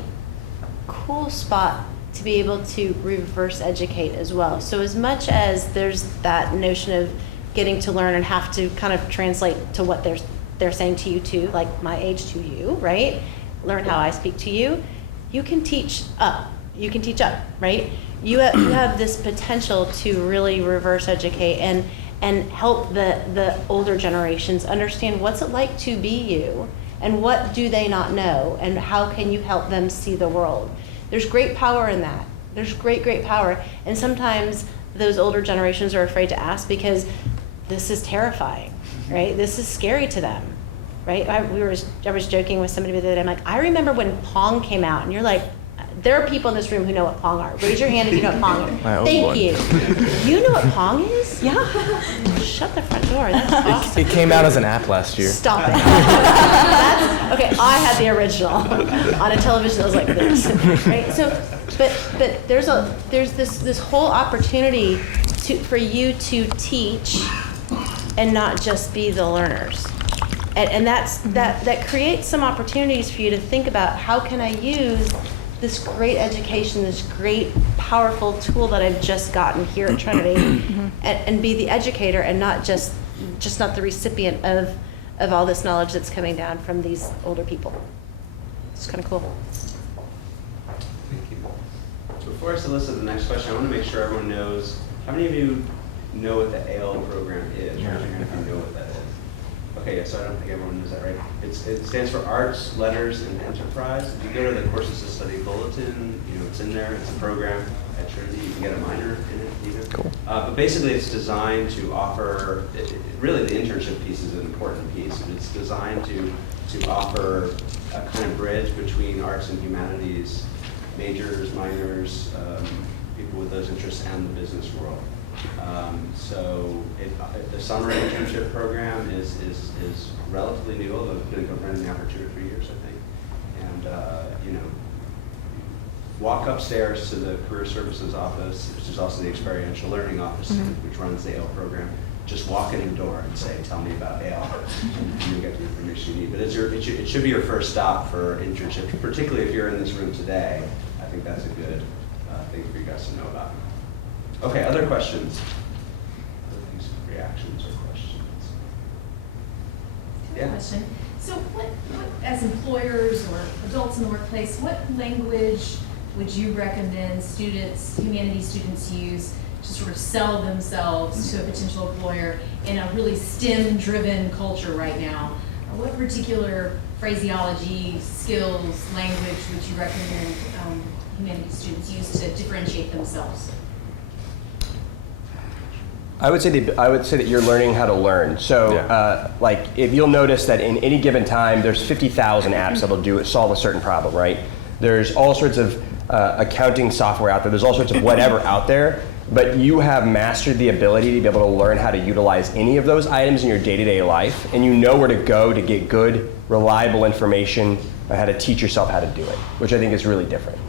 cool spot to be able to reverse educate as well. So as much as there's that notion of getting to learn and have to kind of translate to what they're saying to you too, like my age to you, right? Learn how I speak to you. You can teach up. You can teach up, right? You have this potential to really reverse educate and help the older generations understand what's it like to be you and what do they not know and how can you help them see the world. There's great power in that. There's great power. And sometimes those older generations are afraid to ask because this is terrifying, right? This is scary to them, right? I was joking with somebody the other day. I'm like, I remember when Pong came out, and you're like, there are people in this room who know what Pong are. Raise your hand if you know what Pong are. My old Thank one. you. You know what Pong is? Yeah. Shut the front door. That's awesome. It came out as an app last year. Stop it. Okay, I had the original on a television that was like this, right? So, but there's this whole opportunity for you to teach and not just be the learners. And that creates some opportunities for you to think about how can I use this great education, this great powerful tool that I've just gotten here at Trinity, and be the educator and not just not the recipient of all this knowledge that's coming down from these older people. It's kind of cool. Thank you. Before I solicit the next question, I want to make sure everyone knows, how many of you know what the AL program is? Raise your hand if you know what that is. Okay, yeah, so I don't think everyone knows that, right? It stands for Arts, Letters, and Enterprise. If you go to the Courses to Study bulletin, it's in there. It's a program at Trinity. You can get a minor in it even. Cool. But basically, it's designed to offer, really the internship piece is an important piece. It's designed to offer a kind of bridge between arts and humanities, majors, minors, people with those interests, and the business world. So the summer internship program is relatively new, although it's been running now for 2 or 3 years, I think. And walk upstairs to the Career Services office, which is also the Experiential Learning office, which runs the ALE program. Just walk in the door and say, "Tell me about ALE," and you'll get the information you need. But it should be your first stop for internships, particularly if you're in this room today. I think that's a good thing for you guys to know about. Okay, other questions? Other things, reactions or questions? Question. So what as employers or adults in the workplace, what language would you recommend students, humanities students use to sort of sell themselves to a potential employer in a really STEM-driven culture right now? What particular phraseology, skills, language would you recommend humanities students use to differentiate themselves? I would say that you're learning how to learn. So, Yeah. like, if you'll notice that in any given time, there's 50,000 apps that'll solve a certain problem, right? There's all sorts of accounting software out there. There's all sorts of whatever out there. But you have mastered the ability to be able to learn how to utilize any of those items in your day-to-day life, and you know where to go to get good, reliable information on how to teach yourself how to do it, which I think is really different.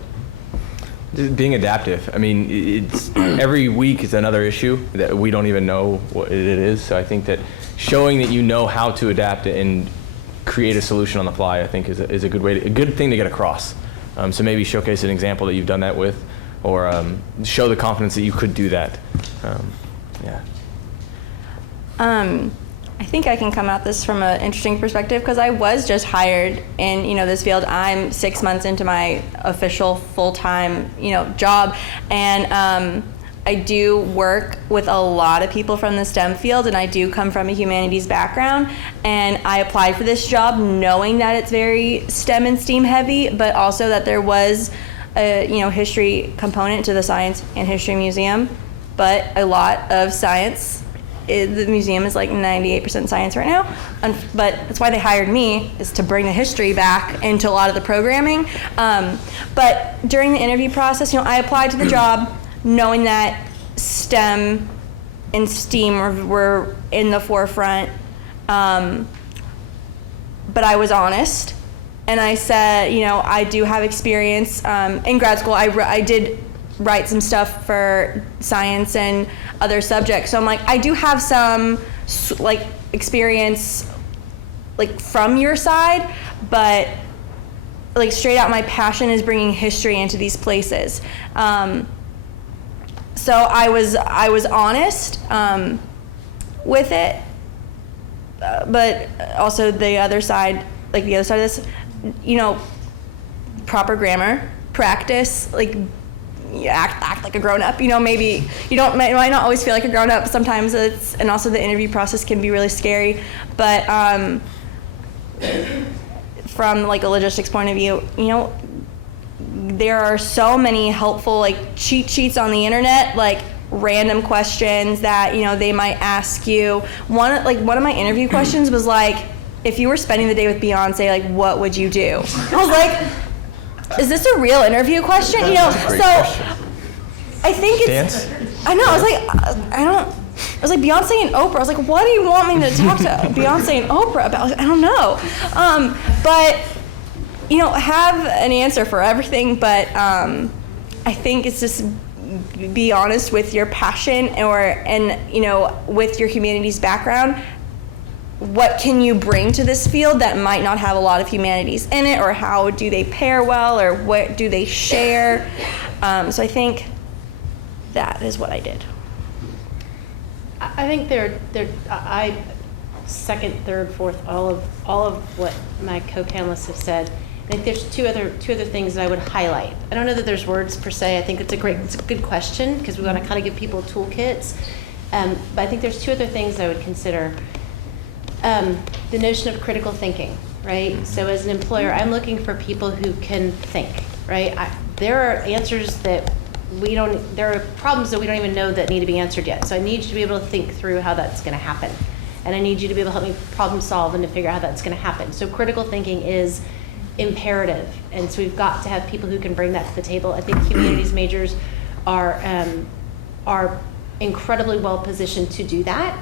Being adaptive. I mean, it's every week is another issue that we don't even know what it is. So I think that showing that you know how to adapt and create a solution on the fly, I think, is a good thing to get across. So maybe showcase an example that you've done that with, or show the confidence that you could do that. Yeah. I think I can come at this from an interesting perspective because I was just hired in this field. I'm 6 months into my official full-time job, and I do work with a lot of people from the STEM field, and I do come from a humanities background, and I applied for this job knowing that it's very STEM and STEAM heavy, but also that there was a history component to the Science and History Museum, but a lot of science. The museum is like 98% science right now, but that's why they hired me, is to bring the history back into a lot of the programming. But during the interview process, I applied to the job knowing that STEM and STEAM were in the forefront, but I was honest, and I said, I do have experience in grad school. I did write some stuff for science and other subjects. So I'm like, I do have some experience from your side, but straight out my passion is bringing history into these places. So I was honest with it, but also the other side of this, proper grammar, practice, you act like a grown-up. Maybe you might not always feel like a grown-up. Sometimes and also the interview process can be really scary. But from a logistics point of view, there are so many helpful cheat sheets on the internet, random questions that they might ask you. One of my interview questions was if you were spending the day with Beyonce, what would you do? I was like, is this a real interview question? So I think it's. Dance? I know. I was like, I was like Beyonce and Oprah. I was like, what do you want me to talk to Beyonce and Oprah about? I don't know. But have an answer for everything. But I think it's just be honest with your passion and with your humanities background. What can you bring to this field that might not have a lot of humanities in it, or how do they pair well, or what do they share? So I think that is what I did. I think I second, third, fourth, all of what my co-panelists have said. I think there's two other things that I would highlight. I don't know that there's words per se. I think it's a good question because we want to kind of give people toolkits. But I think there's two other things I would consider. The notion of critical thinking, right? So as an employer, I'm looking for people who can think, right? There are answers that there are problems that we don't even know that need to be answered yet. So I need you to be able to think through how that's going to happen. And I need you to be able to help me problem solve and to figure out how that's going to happen. So critical thinking is imperative. And so we've got to have people who can bring that to the table. I think humanities majors are incredibly well positioned to do that.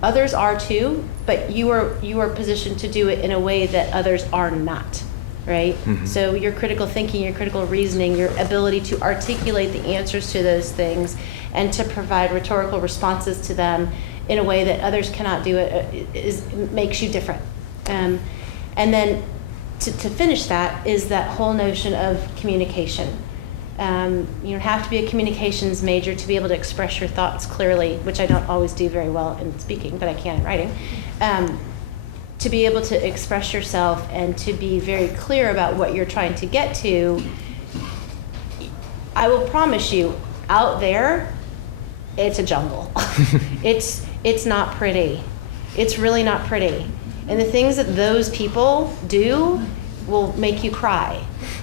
Others are too, but you are positioned to do it in a way that others are not, right? Mm-hmm. So your critical thinking, your critical reasoning, your ability to articulate the answers to those things and to provide rhetorical responses to them in a way that others cannot do makes you different. And then to finish that is that whole notion of communication. You don't have to be a communications major to be able to express your thoughts clearly, which I don't always do very well in speaking, but I can in writing. to be able to express yourself and to be very clear about what you're trying to get to, I will promise you, out there, it's a jungle. It's not pretty. It's really not pretty. And the things that those people do will make you cry.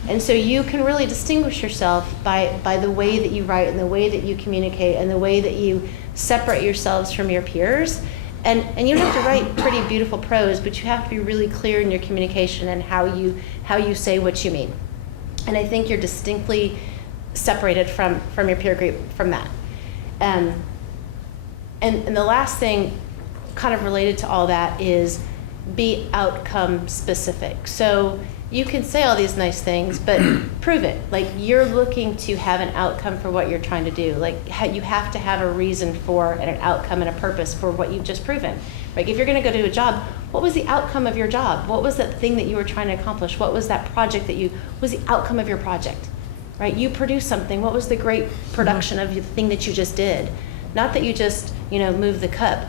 And so you can really distinguish yourself by the way that you write and the way that you communicate and the way that you separate yourselves from your peers. And you don't have to write pretty beautiful prose, but you have to be really clear in your communication and how you say what you mean. And I think you're distinctly separated from your peer group from that. And the last thing kind of related to all that is be outcome specific. So you can say all these nice things, but prove it. Like, you're looking to have an outcome for what you're trying to do. Like, you have to have a reason for and an outcome and a purpose for what you've just proven. Like, if you're going to go do a job, what was the outcome of your job? What was that thing that you were trying to accomplish? What was that project what was the outcome of your project? Right? You produced something. What was the great production of the thing that you just did? Not that you just, moved the cup,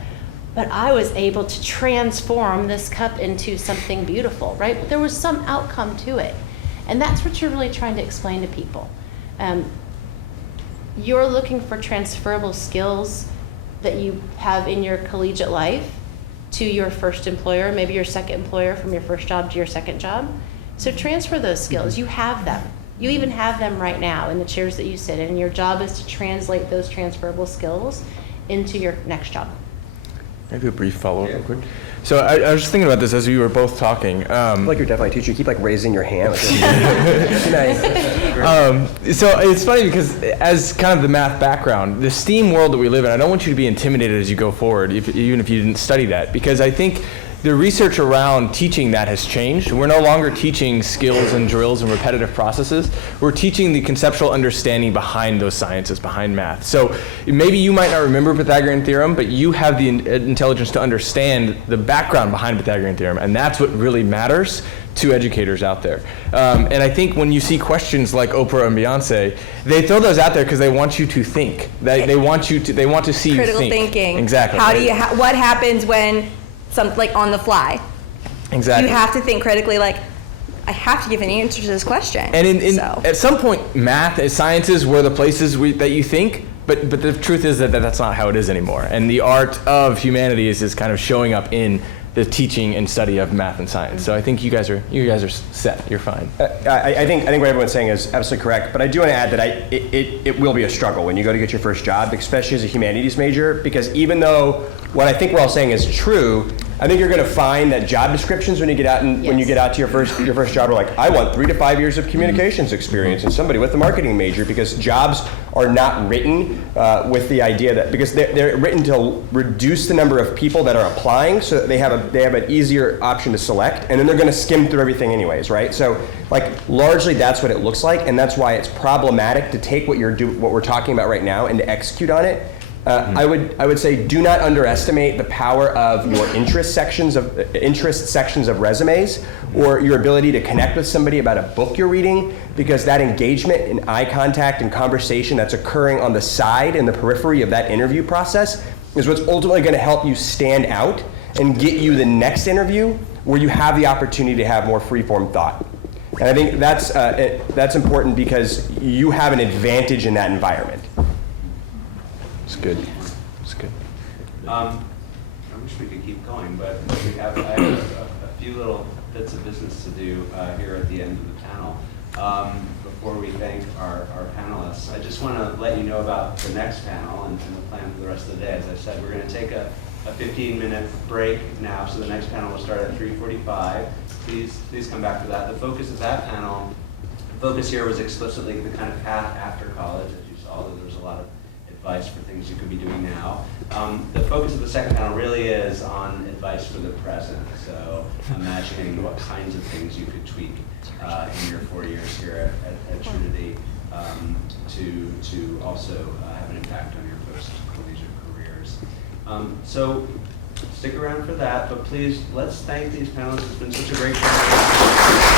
but I was able to transform this cup into something beautiful, right? There was some outcome to it. And that's what you're really trying to explain to people. You're looking for transferable skills that you have in your collegiate life to your first employer, maybe your second employer, from your first job to your second job. So transfer those skills. You have them. You even have them right now in the chairs that you sit in. And your job is to translate those transferable skills into your next job. Maybe a brief follow-up real quick. So I was just thinking about this as we were both talking. Like you're definitely a teacher. You keep raising your hand. Nice. So it's funny because as kind of the math background, the STEAM world that we live in, I don't want you to be intimidated as you go forward, even if you didn't study that, because I think the research around teaching that has changed. We're no longer teaching skills and drills and repetitive processes. We're teaching the conceptual understanding behind those sciences, behind math. So maybe you might not remember Pythagorean theorem, but you have the intelligence to understand the background behind Pythagorean theorem, and that's what really matters to educators out there. And I think when you see questions like Oprah and Beyonce, they throw those out there because they want you to think. They want to see you Critical think. thinking. Exactly. What happens when on the fly? Exactly. You have to think critically, I have to give an answer to this question. And So. at some point, math and sciences were the places that you think, but the truth is that that's not how it is anymore. And the art of humanities is kind of showing up in the teaching and study of math and science. So I think you guys are set. You're fine. I think what everyone's saying is absolutely correct, but I do want to add that it will be a struggle when you go to get your first job, especially as a humanities major, because even though what I think we're all saying is true, I think you're going to find that job descriptions when you get out when you get out to your first job are like, I want 3 to 5 years of communications experience and somebody with a marketing major, because jobs are not written with the idea that, because they're written to reduce the number of people that are applying, so that they have an easier option to select, and then they're going to skim through everything anyways, right? So largely that's what it looks like, and that's why it's problematic to take what we're talking about right now and to execute on it. I would say do not underestimate the power of your interest sections of resumes, or your ability to connect with somebody about a book you're reading, because that engagement and eye contact and conversation that's occurring on the side and the periphery of that interview process is what's ultimately going to help you stand out and get you the next interview where you have the opportunity to have more free-form thought. And I think that's important because you have an advantage in that environment. It's good. It's good. I wish we could keep going, but I have a few little bits of business to do here at the end of the panel. Before we thank our panelists, I just want to let you know about the next panel and the plan for the rest of the day. As I said, we're going to take a 15-minute break now, so the next panel will start at 3:45. Please come back to that. The focus of that panel, here was explicitly the kind of path after college, as you saw, that there's a lot of advice for things you could be doing now. The focus of the second panel really is on advice for the present. So imagining what kinds of things you could tweak in your 4 years here at Trinity to also have an impact on your post-collegiate careers. So stick around for that, but please, let's thank these panelists. It's been such a great conversation.